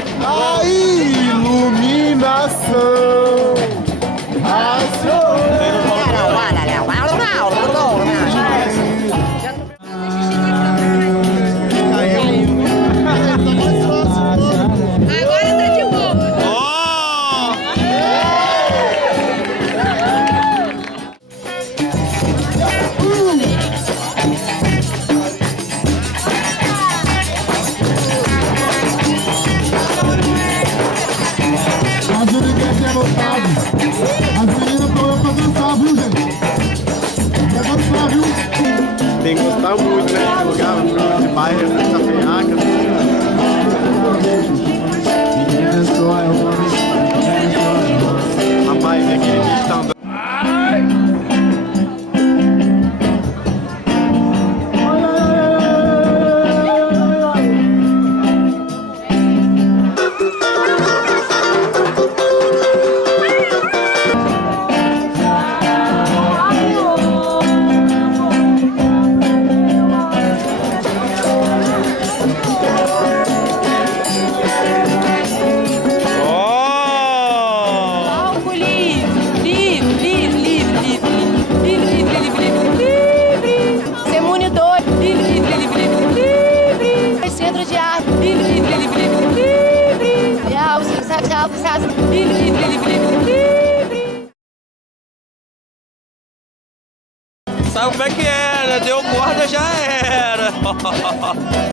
A iluminação. Agora tá de boa. As meninas querem voltado. As meninas estão pra dançar, viu, gente? Pra dançar, viu? Tem que gostar muito, né? De lugar, de bairro, essa penhaca. Rapaz, é aquele bicho tá andando. Cemuni 2, livre. Centro de arte, livre. Livre. Sabe como é que é, né? Deu corda, já era.